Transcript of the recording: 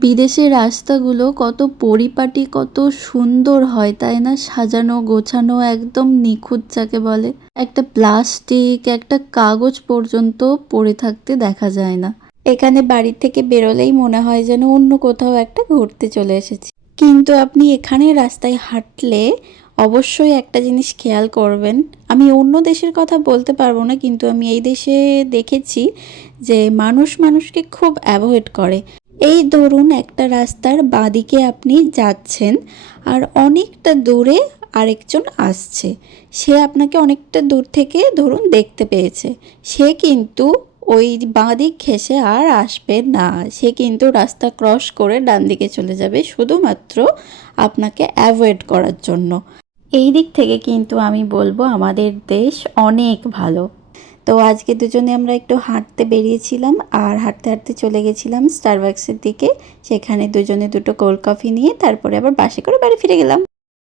বিদেশের রাস্তাগুলো কত পরিপাটি, কত সুন্দর হয় তাই না? সাজানো গোছানো, একদম নিখুঁত যাকে বলে। একটা প্লাস্টিক, একটা কাগজ পর্যন্ত পড়ে থাকতে দেখা যায় না। এখানে বাড়ি থেকে বেরোলেই মনে হয় যেন অন্য কোথাও একটা ঘুরতে চলে এসেছি। কিন্তু আপনি এখানে রাস্তায় হাঁটলে অবশ্যই একটা জিনিস খেয়াল করবেন। আমি অন্য দেশের কথা বলতে পারবো না, কিন্তু আমি এই দেশে দেখেছি যে মানুষ মানুষকে খুব অ্যাভয়েড করে। এই ধরুন একটা রাস্তার বাঁদিকে আপনি যাচ্ছেন আর অনেকটা দূরে আরেকজন আসছে। সে আপনাকে অনেকটা দূর থেকে ধরুন দেখতে পেয়েছে। সে কিন্তু ওই বাঁদিক ঘেঁষে আর আসবে না। সে কিন্তু রাস্তা ক্রস করে ডান দিকে চলে যাবে শুধুমাত্র আপনাকে অ্যাভয়েড করার জন্য। এই দিক থেকে কিন্তু আমি বলবো আমাদের দেশ অনেক ভালো। তো আজকে দুজনে আমরা একটু হাঁটতে বেরিয়েছিলাম আর হাঁটতে হাঁটতে চলে গেছিলাম স্টারবাকসের দিকে। সেখানে দুজনে দুটো কোল্ড কফি নিয়ে তারপরে আবার বাসে করে বাড়ি ফিরে গেলাম।